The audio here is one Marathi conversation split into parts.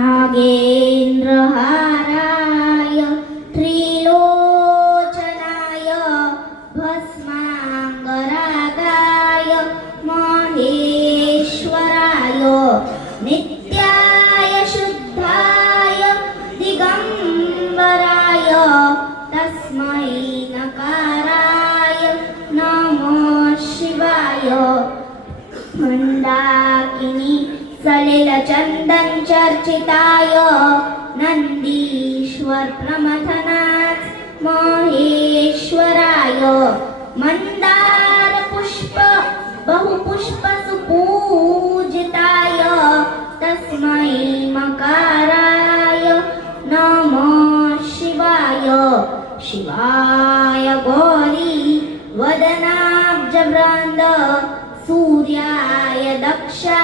नागेन्द्रहाराय त्रिलोचनाय भस्माङ्गरागाय महेश्वराय नित्याय शुद्धाय दिगम्बराय तस्मै नकाराय नमः शिवाय मंदाकिनी सलिलचन्दन चर्चिताय नन्दीश्वर प्रमथनाथ महेश्वराय मंदार पुष्प बहुपुष्प सुपूजिताय तस्मै मकाराय नमः शिवाय शिवाय गौरी वदनाब्जवृन्द सूर्याय दक्षा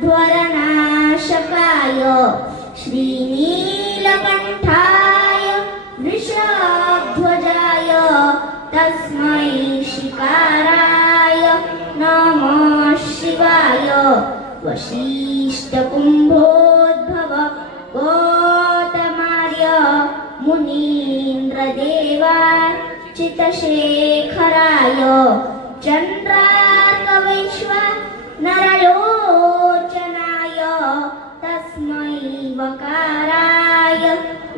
ध्वरनाशकाय श्रीनीलकण्ठाय वृषभध्वजाय तस्मै शिकाराय नमः शिवाय वसिष्ठकुम्भोद्भव गौतमार्य मुनीन्द्रदेवार्चितशेखराय चन्द्रार्कवैश्वा नरलोचनाय तस्मै वकाराय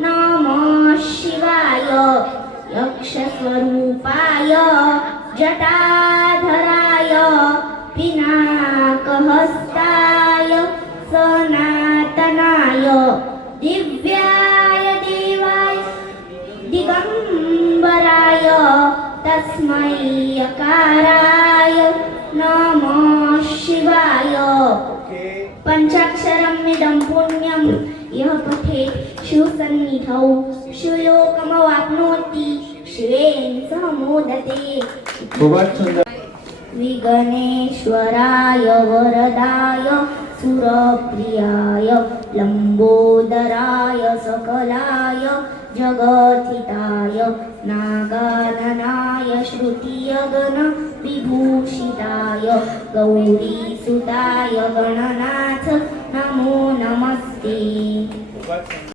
नमः शिवाय यक्षस्वरूपाय जटाधराय पिनाकहस्ताय सनातनाय दिव्याय देवाय दिगम्बराय तस्मै यकाराय नमः शिवाय पंचाक्षरमिदं पुण्यं यः पठेत् शिवसन्निधौ शिवलोकमवाप्नोति शिवेन सह मोदते। विघ्नेश्वराय वरदाय सुरप्रियाय लंबोदराय सकलाय जगद्धिताय नागाननाय श्रुतियगन विभूषिताय गौरीसुताय गणनाथ नमो नमस्ते।